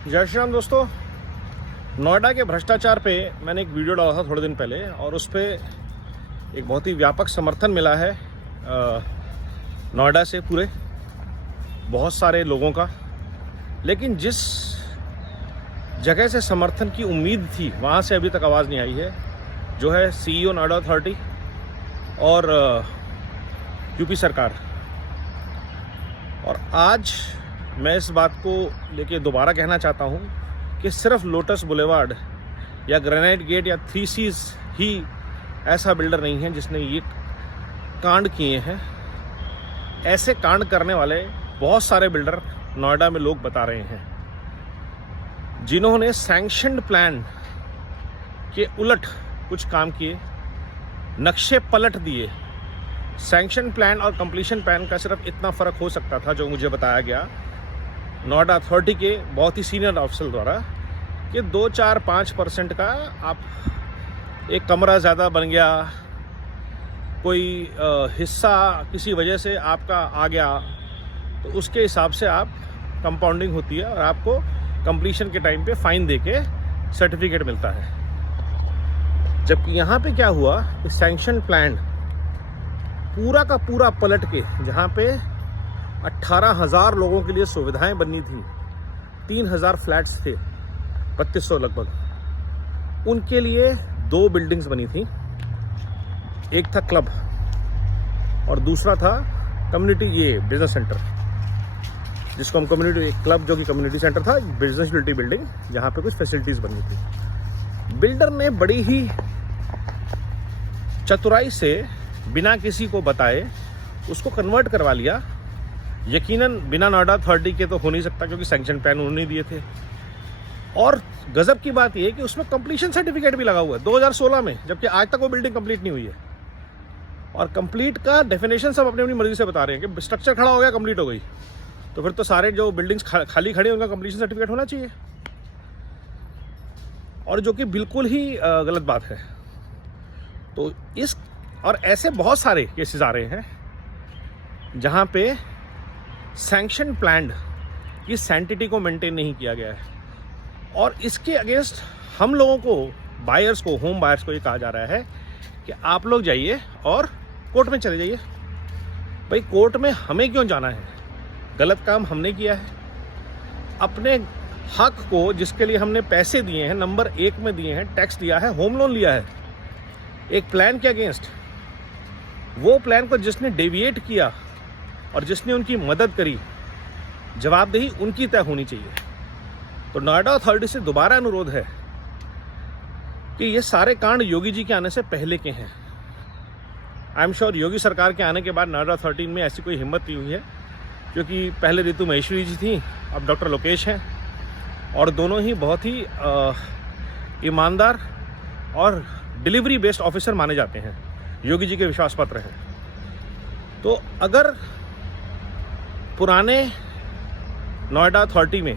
जय श्री राम दोस्तों। नोएडा के भ्रष्टाचार पे मैंने एक वीडियो डाला था थोड़े दिन पहले और उस पर एक बहुत ही व्यापक समर्थन मिला है नोएडा से पूरे बहुत सारे लोगों का। लेकिन जिस जगह से समर्थन की उम्मीद थी वहाँ से अभी तक आवाज़ नहीं आई है, जो है CEO नोएडा अथॉरिटी और यूपी सरकार। और आज मैं इस बात को लेके दोबारा कहना चाहता हूँ कि सिर्फ लोटस बुलेवार्ड या ग्रेनाइट गेट या 3Cs ही ऐसा बिल्डर नहीं है जिसने ये कांड किए हैं। ऐसे कांड करने वाले बहुत सारे बिल्डर नोएडा में लोग बता रहे हैं, जिन्होंने सैंक्शनड प्लान के उलट कुछ काम किए, नक्शे पलट दिए। सैंक्शन प्लान और कंप्लीशन प्लान का सिर्फ इतना फ़र्क हो सकता था, जो मुझे बताया गया नोएडा अथॉरिटी के बहुत ही सीनियर ऑफिसर द्वारा, कि 2-4-5% का आप एक कमरा ज़्यादा बन गया, कोई हिस्सा किसी वजह से आपका आ गया, तो उसके हिसाब से आप कंपाउंडिंग होती है और आपको कंप्लीशन के टाइम पे फ़ाइन दे के सर्टिफिकेट मिलता है। जबकि यहाँ पे क्या हुआ कि सैंक्शन प्लान पूरा का पूरा पलट के, जहाँ पे 18,000 लोगों के लिए सुविधाएं बननी थी, 3,000 फ्लैट्स थे, 3200 लगभग, उनके लिए 2 बिल्डिंग्स बनी थी। एक था क्लब और दूसरा था कम्युनिटी, ये बिजनेस सेंटर, जिसको हम कम्युनिटी क्लब, जो कि कम्युनिटी सेंटर था, बिजनेस यूटिलिटी बिल्डिंग, जहाँ पे कुछ फैसिलिटीज़ बनी थी। बिल्डर ने बड़ी ही चतुराई से, बिना किसी को बताए, उसको कन्वर्ट करवा लिया। यकीनन बिना नोएडा अथॉरिटी के तो हो नहीं सकता, क्योंकि सैंक्शन प्लान उन्होंने दिए थे। और गजब की बात यह है कि उसमें कंप्लीशन सर्टिफिकेट भी लगा हुआ है 2016 में, जबकि आज तक वो बिल्डिंग कंप्लीट नहीं हुई है। और कंप्लीट का डेफिनेशन सब अपनी अपनी मर्जी से बता रहे हैं कि स्ट्रक्चर खड़ा हो गया, कंप्लीट हो गई, तो फिर तो सारे जो बिल्डिंग्स खाली खड़ी उनका कंप्लीशन सर्टिफिकेट होना चाहिए, और जो कि बिल्कुल ही गलत बात है। तो इस और ऐसे बहुत सारे केसेस आ रहे हैं जहाँ पे सैंक्शन प्लान की सैंटिटी को मेंटेन नहीं किया गया है। और इसके अगेंस्ट हम लोगों को, बायर्स को, होम बायर्स को ये कहा जा रहा है कि आप लोग जाइए और कोर्ट में चले जाइए। भाई, कोर्ट में हमें क्यों जाना है? गलत काम हमने किया है। अपने हक को, जिसके लिए हमने पैसे दिए हैं, नंबर 1 में दिए हैं, टैक्स दिया है, होम लोन लिया है, एक प्लान के अगेंस्ट, वो प्लान को जिसने डेविएट किया और जिसने उनकी मदद करी, जवाबदेही उनकी तय होनी चाहिए। तो नोएडा अथॉरिटी से दोबारा अनुरोध है कि ये सारे कांड योगी जी के आने से पहले के हैं। आई एम श्योर योगी सरकार के आने के बाद नोएडा अथॉरिटी में ऐसी कोई हिम्मत नहीं हुई है, क्योंकि पहले ऋतु महेश्वरी जी थी, अब डॉक्टर लोकेश हैं, और दोनों ही बहुत ही ईमानदार और डिलीवरी बेस्ड ऑफिसर माने जाते हैं, योगी जी के विश्वास पात्र हैं। तो अगर पुराने नोएडा अथॉरिटी में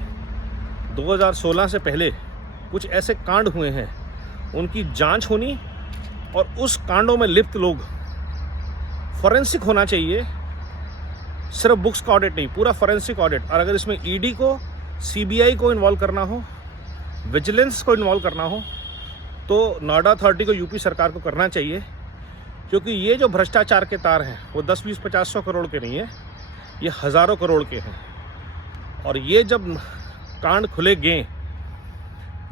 2016 से पहले कुछ ऐसे कांड हुए हैं, उनकी जांच होनी और उस कांडों में लिप्त लोग, फॉरेंसिक होना चाहिए, सिर्फ बुक्स का ऑडिट नहीं, पूरा फॉरेंसिक ऑडिट। और अगर इसमें ईडी को, सीबीआई को इन्वॉल्व करना हो, विजिलेंस को इन्वॉल्व करना हो, तो नोएडा अथॉरिटी को, यूपी सरकार को करना चाहिए। क्योंकि ये जो भ्रष्टाचार के तार हैं वो 10, 20, 50, 100 करोड़ के नहीं है, ये हज़ारों करोड़ के हैं। और ये जब कांड खुले गए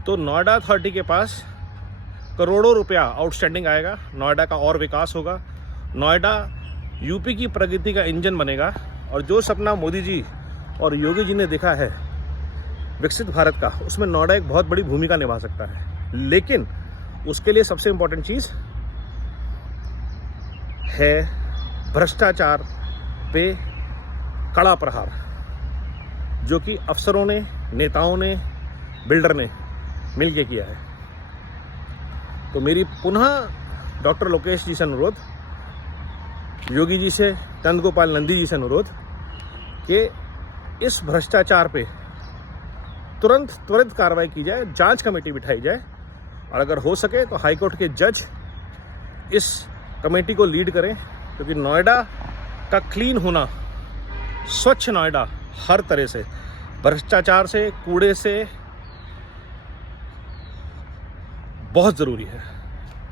तो नोएडा अथॉरिटी के पास करोड़ों रुपया आउटस्टैंडिंग आएगा, नोएडा का और विकास होगा, नोएडा यूपी की प्रगति का इंजन बनेगा। और जो सपना मोदी जी और योगी जी ने देखा है विकसित भारत का, उसमें नोएडा एक बहुत बड़ी भूमिका निभा सकता है। लेकिन उसके लिए सबसे इम्पोर्टेंट चीज़ है भ्रष्टाचार पे कड़ा प्रहार, जो कि अफसरों ने, नेताओं ने, बिल्डर ने मिलके किया है। तो मेरी पुनः डॉक्टर लोकेश जी से अनुरोध, योगी जी से, चंद गोपाल नंदी जी से अनुरोध कि इस भ्रष्टाचार पे तुरंत त्वरित कार्रवाई की जाए, जांच कमेटी बिठाई जाए, और अगर हो सके तो हाईकोर्ट के जज इस कमेटी को लीड करें, क्योंकि नोएडा का क्लीन होना, स्वच्छ नोएडा हर तरह से, भ्रष्टाचार से, कूड़े से, बहुत ज़रूरी है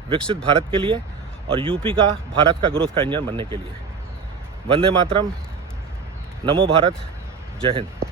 विकसित भारत के लिए और यूपी का भारत का ग्रोथ का इंजन बनने के लिए। वंदे मातरम, नमो भारत, जय हिंद।